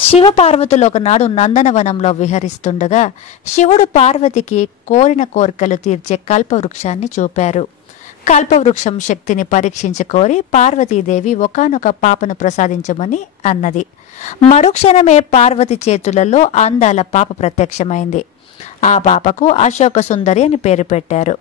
శివపార్వతులు ఒకనాడు నందనవనంలో విహరిస్తుండగా శివుడు పార్వతికి కోరిన కోరికలు తీర్చే కల్పవృక్షాన్ని చూపారు. కల్పవృక్షం శక్తిని పరీక్షించుకోరి పార్వతీదేవి ఒకానొక పాపను ప్రసాదించమని అన్నది. మరుక్షణమే పార్వతి చేతులలో అందాల పాప ప్రత్యక్షమైంది. ఆ పాపకు అశోక సుందరి అని పేరు పెట్టారు.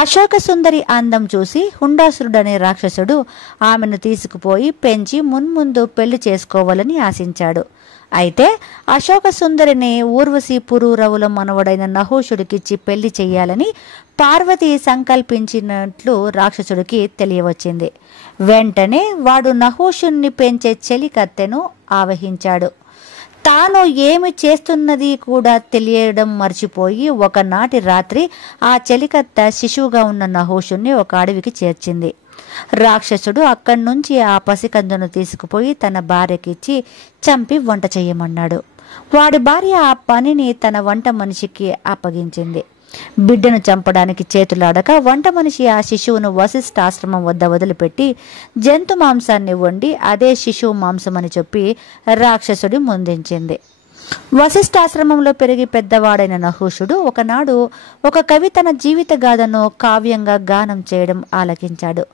అశోక సుందరి అందం చూసి హుండాసురుడనే రాక్షసుడు ఆమెను తీసుకుపోయి పెంచి మున్ముందు పెళ్లి చేసుకోవాలని ఆశించాడు. అయితే అశోక సుందరిని ఊర్వశి పురూరవుల మనవడైన నహూషుడికిచ్చి పెళ్లి చెయ్యాలని పార్వతి సంకల్పించినట్లు రాక్షసుడికి తెలియవచ్చింది. వెంటనే వాడు నహూషుణ్ణి పెంచే చెలికత్తెను ఆవహించాడు. తాను ఏమి చేస్తున్నది కూడా తెలియడం మర్చిపోయి ఒకనాటి రాత్రి ఆ చెలికత్త శిశువుగా ఉన్న నహూషుణ్ణి ఒక అడవికి చేర్చింది. రాక్షసుడు అక్కడి నుంచి ఆ పసికందును తీసుకుపోయి తన భార్యకిచ్చి చంపి వంట చెయ్యమన్నాడు. వాడి భార్య ఆ పనిని తన వంట మనిషికి అప్పగించింది. బిడ్డను చంపడానికి చేతులాడక వంట మనిషి ఆ శిశువును వశిష్ఠాశ్రమం వద్ద వదిలిపెట్టి జంతు మాంసాన్ని వండి అదే శిశువు మాంసమని చెప్పి రాక్షసుడి ముందించింది. వశిష్ఠాశ్రమంలో పెరిగి పెద్దవాడైన నహూషుడు ఒకనాడు ఒక కవి తన జీవిత గాథను కావ్యంగా గానం చేయడం ఆలకించాడు.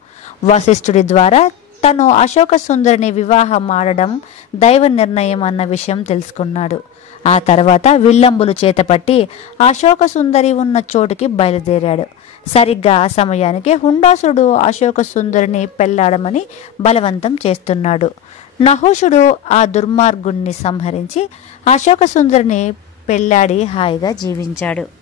వశిష్ఠుడి ద్వారా తను అశోక సుందరిని వివాహం ఆడడం దైవ నిర్ణయం అన్న విషయం తెలుసుకున్నాడు. ఆ తర్వాత విల్లంబులు చేతపట్టి అశోక సుందరి ఉన్న చోటుకి బయలుదేరాడు. సరిగ్గా ఆ సమయానికి హుండాసుడు అశోక సుందరిని పెళ్లాడమని బలవంతం చేస్తున్నాడు. నహూషుడు ఆ దుర్మార్గుణ్ణి సంహరించి అశోక సుందరిని పెళ్లాడి హాయిగా జీవించాడు.